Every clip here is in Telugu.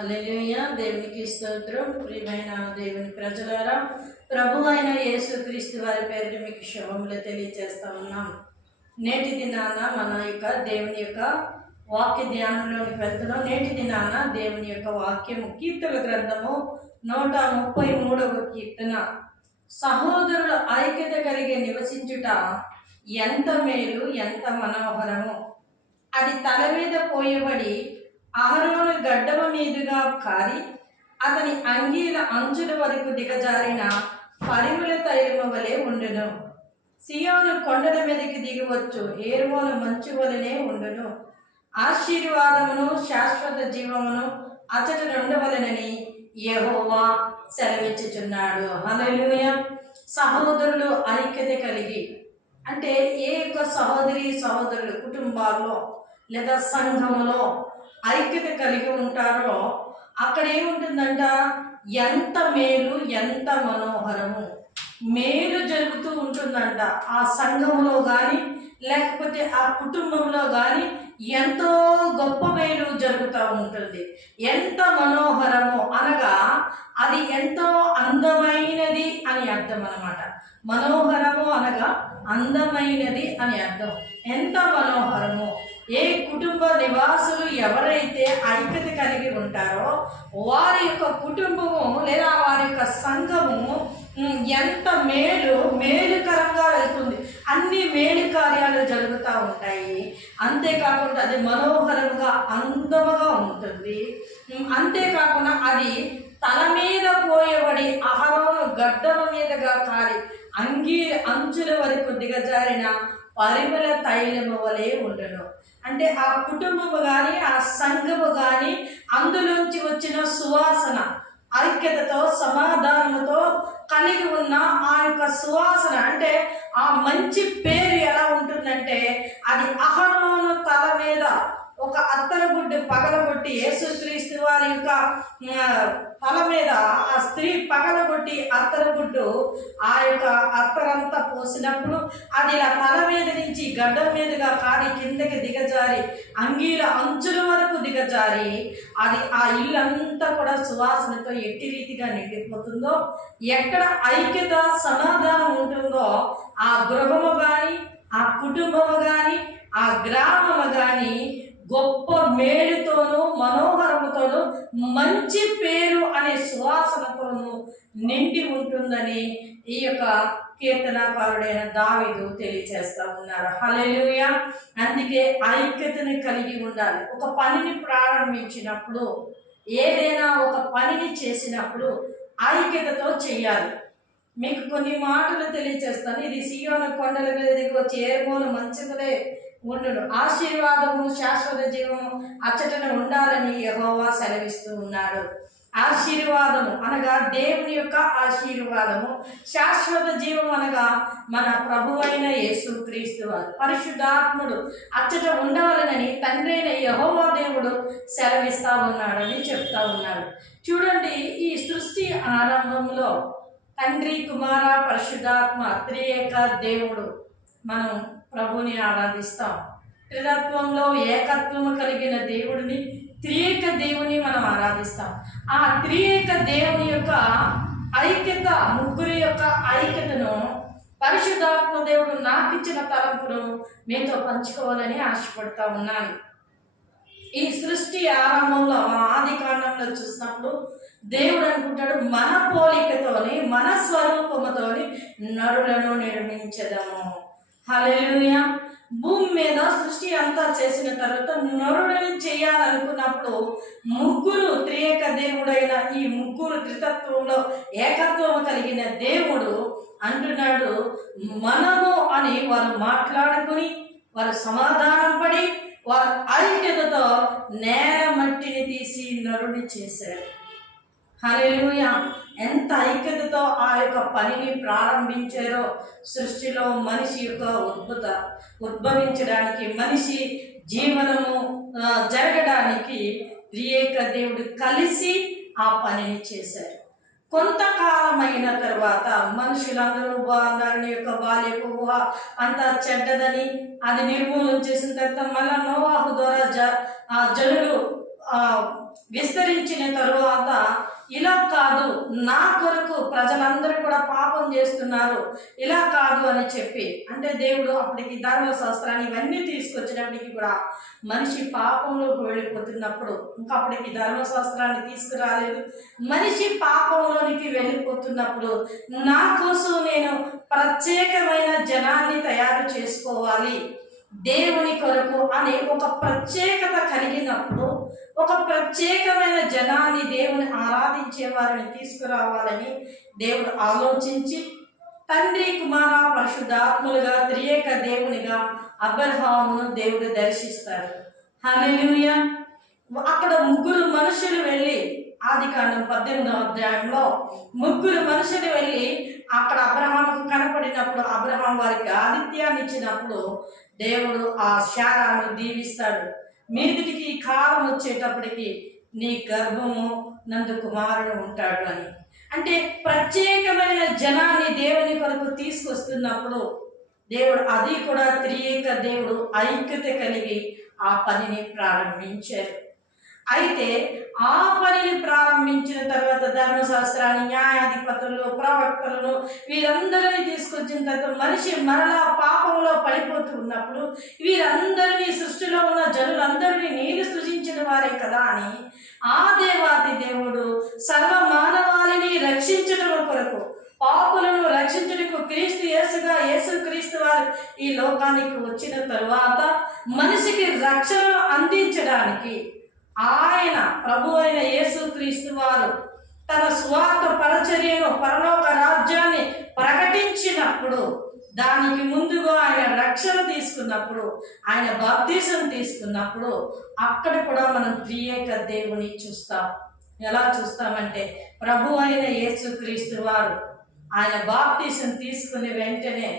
హల్లెలూయా. దేవునికి స్తోత్రం. ప్రియమైన దేవుని ప్రజలారా, ప్రభు అయిన యేసుక్రీస్తు వారి పేరిట మీకు శుభములు తెలియజేస్తా ఉన్నాం. నేటి దినాన మన యొక్క దేవుని యొక్క వాక్య ధ్యానంలోకి వెళ్తున్నాం. నేటి దినాన దేవుని యొక్క వాక్యము కీర్తన గ్రంథము 133వ కీర్తన. సహోదరుల ఐక్యత కలిగి నివసించుట ఎంత మేలు, ఎంత మనోహరము. అది తల మీద పోయబడి అహరోను గడ్డమ మీదుగా కారి అతని అంగీల అంచుల వరకు దిగజారిన పరిమళ తైలము వలె ఉండును. సియోను కొండల మీదకి దిగవచ్చు, హెర్మోను మంచు వలనే ఉండును. ఆశీర్వాదమును శాశ్వత జీవమును అచట ఉండవలెనని యెహోవా సెలవిచ్చుచున్నాడు. హల్లెలూయా. సహోదరులు ఐక్యత కలిగి అంటే ఏ యొక్క సహోదరులు కుటుంబాల్లో లేదా సంఘములో ఐక్యత కలిగి ఉంటారో అక్కడ ఏముంటుందంట, ఎంత మేలు, ఎంత మనోహరము. మేలు జరుగుతూ ఉంటుందంట. ఆ సంఘములో కానీ లేకపోతే ఆ కుటుంబంలో కానీ ఎంతో గొప్ప మేలు జరుగుతూ ఉంటుంది. ఎంత మనోహరము అనగా అది ఎంతో అందమైనది అని అర్థం అన్నమాట. మనోహరము అనగా అందమైనది అని అర్థం. ఎంత మనోహరము. ఏ కుటుంబ నివాసులు ఎవరైతే ఐక్యత కలిగి ఉంటారో వారి యొక్క కుటుంబము లేదా వారి యొక్క సంఘము ఎంత మేలుకరంగా వెళ్తుంది. అన్ని మేలు కార్యాలు జరుగుతూ ఉంటాయి. అంతేకాకుండా అది మనోహరంగా అందముగా ఉంటుంది. అంతేకాకుండా అది తల మీద పోయబడి అహరోను గడ్డల మీదగా కారి అంచుల వరకు దిగజారిన పరిమళ తైలము వలె ఉండును. అంటే ఆ కుటుంబము కానీ ఆ సంఘము కానీ అందులోంచి వచ్చిన సువాసన ఐక్యతతో సమాధానముతో కలిగి ఉన్న ఆ యొక్క సువాసన అంటే ఆ మంచి పేరు ఎలా ఉంటుందంటే అది అహరోను తల మీద ఒక అత్తరగుడ్డు పగలగొట్టి యేసుక్రీస్తు వారి యొక్క తల మీద ఆ స్త్రీ పగలగొట్టి అత్తరగుడ్డు ఆ యొక్క అత్తరంతా పోసినప్పుడు అది ఇలా తల మీద నుంచి గడ్డం మీదుగా కారి కిందకి దిగజారి అంగీల అంచుల వరకు దిగజారి అది ఆ ఇల్లంతా కూడా సువాసనతో ఎట్టి రీతిగా నిండిపోతుందో, ఎక్కడ ఐక్యత సమాధానం ఉంటుందో ఆ గృహము కానీ ఆ కుటుంబము కానీ ఆ గ్రామము కానీ గొప్ప మేలుతోనూ మనోహరముతోనూ మంచి పేరు అనే సువాసనతోనూ నిండి ఉంటుందని ఈ యొక్క కీర్తనాకారుడైన దావీదు తెలియజేస్తా ఉన్నారు. హల్లెలూయా. అందుకే ఐక్యతని కలిగి ఉండాలి. ఒక పనిని ప్రారంభించినప్పుడు, ఏదైనా ఒక పనిని చేసినప్పుడు ఐక్యతతో చేయాలి. మీకు కొన్ని మాటలు తెలియజేస్తాను. ఇది సియోను కొండల మీద దిగి వచ్చి హెర్మోను మంచులే ఉండును. ఆశీర్వాదము శాశ్వత జీవము అచ్చటన ఉండాలని యెహోవా సెలవిస్తూ ఉన్నాడు. ఆశీర్వాదము అనగా దేవుని యొక్క ఆశీర్వాదము, శాశ్వత జీవం అనగా మన ప్రభువైన యేసుక్రీస్తు వారు పరిశుద్ధాత్ముడు అచ్చట ఉండవాలని తండ్రి అయిన యెహోవా దేవుడు సెలవిస్తా ఉన్నాడని చెప్తా ఉన్నారు. చూడండి, ఈ సృష్టి ఆరంభంలో తండ్రి, కుమార, పరిశుద్ధాత్మ త్రియేక దేవుడు మనం ప్రభుని ఆరాధిస్తాం. త్రితత్వంలో ఏకత్వము కలిగిన దేవుడిని, త్రియేక దేవుని మనం ఆరాధిస్తాం. ఆ త్రియేక దేవుని యొక్క ఐక్యత, ముగ్గురి యొక్క ఐక్యతను పరిశుద్ధాత్మ దేవుడు నాకు ఇచ్చిన తలంపును మీతో పంచుకోవాలని ఆశపడతా ఉన్నాను. ఈ సృష్టి ఆరంభంలో మన ఆది కాండంలో చూసినప్పుడు దేవుడు అనుకుంటాడు, మన పోలికతోని మన స్వరూపముతోని నరులను నిర్మించదము. హల్లెలూయా. భూమి మీద సృష్టి అంతా చేసిన తర్వాత నరుడిని చేయాలనుకున్నప్పుడు ముగ్గురు త్రియేక దేవుడైన ఈ ముగ్గురు త్రితత్వంలో ఏకత్వం కలిగిన దేవుడు అంటున్నాడు, మనము అని వారు మాట్లాడుకుని వారు సమాధానం పడి వారు ఐక్యతతో నేల మట్టిని తీసి నరుని చేశారు. హల్లెలూయా. ఎంత ఐక్యతతో ఆ యొక్క పనిని ప్రారంభించారో. సృష్టిలో మనిషి యొక్క ఉద్భవించడానికి, మనిషి జీవనము జరగడానికి త్రియేక దేవుడు కలిసి ఆ పనిని చేశారు. కొంతకాలమైన తర్వాత మనుషులందరూ దాని యొక్క బాల్యపు ఊహ అంతా చెడ్డదని అది నిర్మూలన చేసిన తర్వాత మళ్ళా నోవాహు ద్వారా జనులు విస్తరించిన తరువాత ఇలా కాదు, నా కొరకు ప్రజలందరూ కూడా పాపం చేస్తున్నారు, ఇలా కాదు అని చెప్పి, అంటే దేవుడు అప్పటికి ధర్మశాస్త్రాన్ని ఇవన్నీ తీసుకొచ్చినప్పటికీ కూడా మనిషి పాపంలోకి వెళ్ళిపోతున్నప్పుడు, ఇంకా అప్పటికి ధర్మశాస్త్రాన్ని తీసుకురాలేదు, మనిషి పాపంలోనికి వెళ్ళిపోతున్నప్పుడు నా కోసం నేను ప్రత్యేకమైన జనాన్ని తయారు చేసుకోవాలి దేవుని కొరకు అని ఒక ప్రత్యేకత కలిగినప్పుడు, ఒక ప్రత్యేకమైన జనాన్ని దేవుని ఆరాధించే వారిని తీసుకురావాలని దేవుడు ఆలోచించి తండ్రి కుమార పరిశుద్ధాత్ములుగా త్రియేక దేవునిగా అబ్రహామును దేవుడు దర్శిస్తారు. హల్లెలూయా. అక్కడ ముగ్గురు మనుషులు వెళ్ళి, ఆదికాండం 18వ అధ్యాయంలో ముగ్గురు మనుషులు వెళ్ళి అక్కడ అబ్రహాముకు కనపడినప్పుడు, అబ్రహాం వారికి ఆతిథ్యాన్ని ఇచ్చినప్పుడు దేవుడు ఆ శారాను దీవిస్తాడు. మీదిటికి కాలం వచ్చేటప్పటికి నీ గర్భము నందు కుమారుడు ఉంటాడు అని. అంటే ప్రత్యేకమైన జనాన్ని దేవుని కొరకు తీసుకొస్తున్నప్పుడు దేవుడు, అది కూడా త్రియేక దేవుడు ఐక్యత కలిగి ఆ పనిని ప్రారంభించారు. అయితే ఆ పనిని ప్రారంభించిన తర్వాత ధర్మశాస్త్రాన్ని, న్యాయాధిపతులను, ప్రవక్తలను వీరందరినీ తీసుకొచ్చిన తర్వాత మనిషి మరలా పాపంలో పడిపోతూ ఉన్నప్పుడు వీరందరినీ, సృష్టిలో ఉన్న జనులందరినీ నేను సృజించిన వారే కదా అని ఆ దేవాది దేవుడు సర్వ మానవాళిని రక్షించడం కొరకు, పాపులను రక్షించుటకు క్రీస్తు యేసుగా యేసుక్రీస్తు వారు ఈ లోకానికి వచ్చిన తరువాత మనిషికి రక్షణను అందించడానికి ఆయన ప్రభు అయిన యేసుక్రీస్తు వారు తన స్వార్థ పరిచర్యను, పరలోక రాజ్యాన్ని ప్రకటించినప్పుడు, దానికి ముందుగా ఆయన రక్షణ తీసుకున్నప్పుడు, ఆయన బాప్తిసం తీసుకున్నప్పుడు అక్కడ కూడా మనం త్రియేక దేవుని చూస్తాం. ఎలా చూస్తామంటే, ప్రభు అయిన యేసుక్రీస్తు వారు ఆయన బాప్తిసం తీసుకుని వెంటనే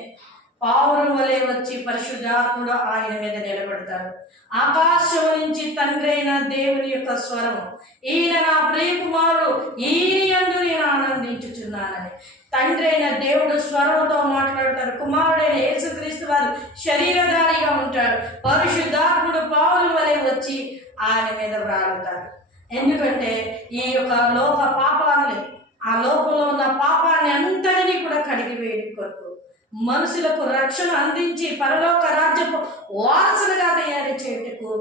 పావురం వలె వచ్చి పరిశుద్ధాత్ముడు ఆయన మీద నిలబెడతారు. ఆకాశం నుంచి తండ్రి అయిన దేవుని యొక్క స్వరము, ఈయన నా ప్రియకుమారుడు, ఈయన యందు నేను ఆనందించుచున్నానని తండ్రి అయిన దేవుడు స్వరంతో మాట్లాడతారు. కుమారుడైన యేసుక్రీస్తు వారు శరీరధారిగా ఉంటాడు. పరిశుద్ధాత్ముడు పావురం వలె వచ్చి ఆయన మీద వ్రాలుతారు. ఎందుకంటే ఈ యొక్క లోక పాపాన్ని, ఆ లోకంలో ఉన్న పాపాన్ని అంతటినీ కూడా కడిగివేయడం కొరకు, మనుషులకు రక్షణ అందించి పరలోక రాజ్యపు వారసులుగా తయారు చేయుటకు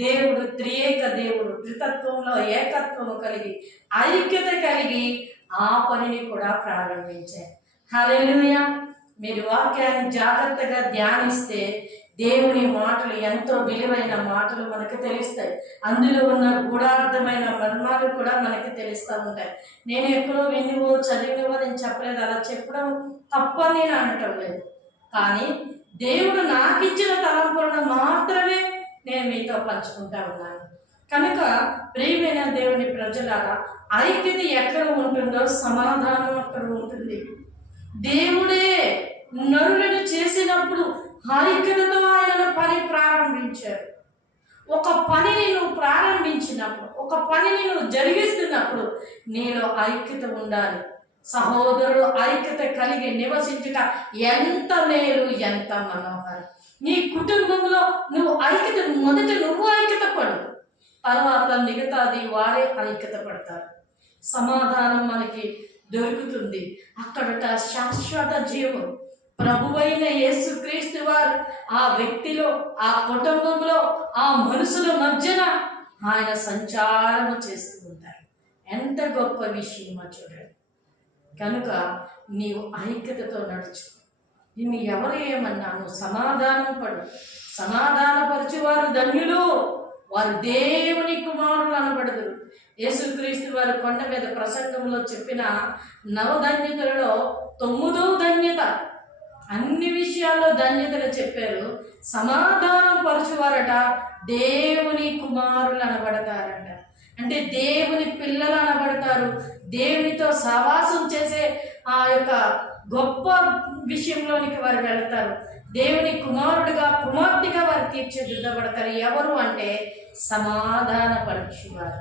దేవుడు త్రియేక దేవుడు త్రితత్వంలో ఏకత్వము కలిగి ఐక్యత కలిగి ఆ పనిని కూడా ప్రారంభించారు. హల్లెలూయా. మీరు వాక్యాన్ని జాగ్రత్తగా ధ్యానిస్తే దేవుని మాటలు ఎంతో విలువైన మాటలు మనకు తెలుస్తాయి. అందులో ఉన్న గూఢార్థమైన మర్మాలు కూడా మనకి తెలుస్తూ ఉంటాయి. నేను ఎక్కడో వినివో చదివినవో నేను చెప్పలేదు, అలా చెప్పడం తప్పని నేను అనటం లేదు. కానీ దేవుడు నాకు ఇచ్చిన తలంపులను మాత్రమే నేను మీతో పంచుకుంటా ఉన్నాను. కనుక ప్రియమైన దేవుని ప్రజలారా, ఐక్యత ఎక్కడ ఉంటుందో సమాధానం అక్కడ ఉంటుంది. దేవుడే నరులను చేసినప్పుడు ఐక్యతతో ఆయన పని ప్రారంభించారు. ఒక పనిని నువ్వు ప్రారంభించినప్పుడు, ఒక పనిని నువ్వు జరిగిస్తున్నప్పుడు నీలో ఐక్యత ఉండాలి. సహోదరుడు ఐక్యత కలిగి నివసించుట ఎంత మేలు, ఎంత మనోహరం. నీ కుటుంబంలో నువ్వు ఐక్యత, మొదట నువ్వు ఐక్యత పడు, తర్వాత మిగతాది వారే ఐక్యత పడతారు. సమాధానం మనకి దొరుకుతుంది. అక్కడట శాశ్వత జీవం ప్రభువైన యేసుక్రీస్తు వారు ఆ వ్యక్తిలో, ఆ కుటుంబంలో, ఆ మనుషుల మధ్యన ఆయన సంచారము చేస్తూ ఉంటారు. ఎంత గొప్ప విషయమో చూడండి. కనుక నీవు ఐక్యతతో నడుచు. నిన్ను ఎవరు ఏమన్నా నువ్వు సమాధానం పడు. సమాధానపరచువారు ధన్యులు, వారు దేవుని కుమారులు అనబడదురు. యేసుక్రీస్తు వారు కొండ మీద ప్రసంగంలో చెప్పిన 9 ధన్యతలలో 9వ ధన్యత, అన్ని విషయాల్లో ధన్యతలు చెప్పారు. సమాధానం పరచువారట దేవుని కుమారులు అనబడతారట. అంటే దేవుని పిల్లలు అనబడతారు. దేవునితో సహవాసం చేసే ఆ యొక్క గొప్ప విషయంలోనికి వారు వెళతారు. దేవుని కుమారుడిగా, కుమార్తెగా వారు తీర్చిదిద్దబడతారు. ఎవరు అంటే సమాధాన పరచువారు.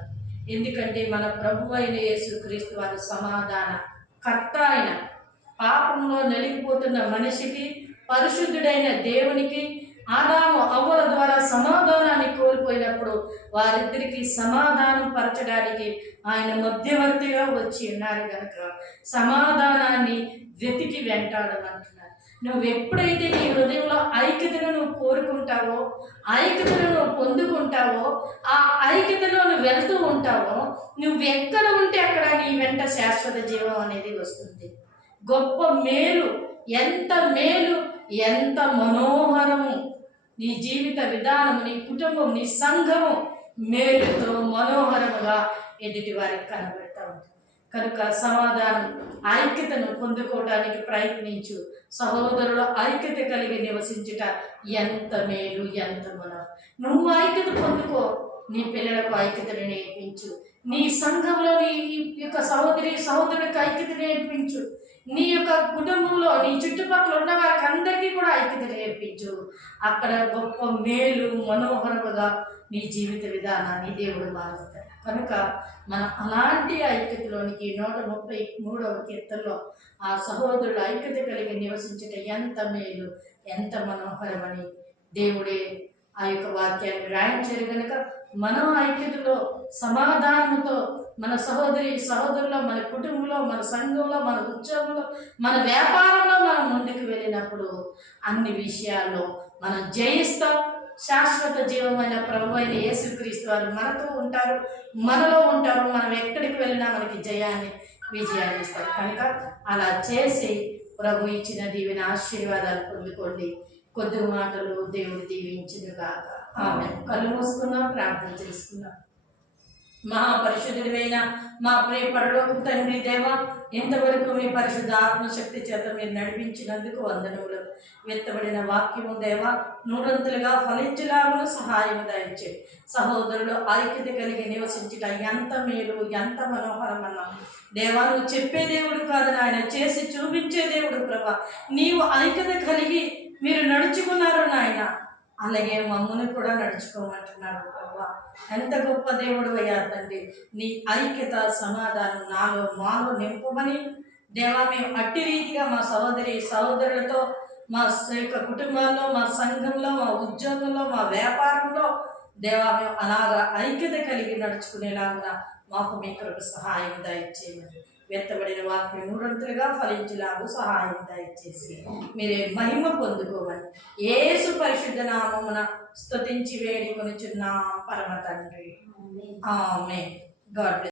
ఎందుకంటే మన ప్రభు అయిన యేసుక్రీస్తు వారు సమాధాన కర్త. ఆయన పాపంలో నలిగిపోతున్న మనిషికి, పరిశుద్ధుడైన దేవునికి ఆదాము అవ్వల ద్వారా సమాధానాన్ని కోల్పోయినప్పుడు వారిద్దరికి సమాధానం పరచడానికి ఆయన మధ్యవర్తిగా వచ్చి ఉన్నారు కనుక సమాధానాన్ని వెతికి వెంటాడమంటున్నారు. నువ్వు ఎప్పుడైతే నీ హృదయంలో ఐక్యతను నువ్వు కోరుకుంటావో, ఐక్యతను నువ్వు పొందుకుంటావో, ఆ ఐక్యతలో నువ్వు వెళ్తూ ఉంటావో, నువ్వు ఎక్కడ ఉంటే అక్కడ నీ వెంట శాశ్వత జీవం అనేది వస్తుంది. గొప్ప మేలు, ఎంత మేలు, ఎంత మనోహరము నీ జీవిత విధానము, నీ కుటుంబం, నీ సంఘము మేలుతో మనోహరముగా ఎదుటి వారికి కనబడతా ఉంటుంది. కనుక సమాధానం, ఐక్యతను పొందుకోవడానికి ప్రయత్నించు. సహోదరుల ఐక్యత కలిగి నివసించుట ఎంత మేలు, ఎంత మనం. నువ్వు ఐక్యత పొందుకో, నీ పిల్లలకు ఐక్యతను నేర్పించు. నీ సంఘంలో నీ యొక్క సహోదరుడికి ఐక్యత నేర్పించు. నీ యొక్క కుటుంబంలో నీ చుట్టుపక్కల ఉన్న వారికి అందరికీ కూడా ఐక్యత నేర్పించు. అక్కడ గొప్ప మేలు మనోహరముగా నీ జీవిత విధానాన్ని దేవుడు మారుస్తాడు. కనుక మనం అలాంటి ఐక్యతలోనికి 133వ కీర్తనలో ఆ సహోదరుడు ఐక్యత కలిగి నివసించట ఎంత మేలు, ఎంత మనోహరమని దేవుడే ఆ యొక్క వాక్యాన్ని రాయించారు. కనుక మనం ఐక్యతలో సమాధానంతో మన సహోదరులో, మన కుటుంబంలో, మన సంఘంలో, మన ఉద్యోగంలో, మన వ్యాపారంలో మనం ముందుకు వెళ్ళినప్పుడు అన్ని విషయాల్లో మనం జయిస్తాం. శాశ్వత జీవమైన ప్రభువైన యేసుక్రీస్తు వారు మనతో ఉంటారు, మనలో ఉంటారు. మనం ఎక్కడికి వెళ్ళినా మనకి విజయాన్ని ఇస్తారు. కనుక అలా చేసి ప్రభు ఇచ్చిన దీవెన ఆశీర్వాదాలు పొందుకోండి. కొద్ది మాటలు దేవుడు దీవించునుగాక. ఆమె కళ్ళు మూసుకున్నాం, ప్రార్థన చేసుకున్నాం. మహాపరిశుద్ధుడైన మా ప్రియ పరలోకపు తండ్రి దేవా, ఇంతవరకు మీ పరిశుద్ధ ఆత్మశక్తి చేత మీరు నడిపించినందుకు వందనములు. వెత్తబడిన వాక్యము దేవా నూరంతులుగా ఫలించులాగున సహాయం దయచే. సహోదరులు ఐక్యత కలిగి నివసించుట ఎంత మేలు, ఎంత మనోహరమన్నా దేవా, నువ్వు చెప్పే దేవుడు కాదు నాయన, చేసి చూపించే దేవుడు ప్రభా. నీవు ఐక్యత కలిగి మీరు నడుచుకున్నారు నాయన, అలాగే మమ్మల్ని కూడా నడుచుకోమంటున్నాడు ప్రభా. ఎంత గొప్ప దేవుడు అయ్యా తండ్రి. నీ ఐక్యత సమాధానం నాలో మాలో నింపమని దేవా, మేము అట్టి రీతిగా మా సహోదరులతో, మా యొక్క కుటుంబాల్లో, మా సంఘంలో, మా ఉద్యోగంలో, మా వ్యాపారంలో దేవా మేము అలాగా ఐక్యత కలిగి నడుచుకునేలాగా మాకు మీ కొరకు సహాయం దయచేయమని, వెత్తబడిన వాక్యం నూరంతులుగా ఫలించేలాగా సహాయం దయచేసి మీరే మహిమ పొందుకోమని యేసు పరిశుద్ధ నామమున స్తుతించి వేడుకొనుచున్నాం పరమ తండ్రి. ఆమేన్. God bless.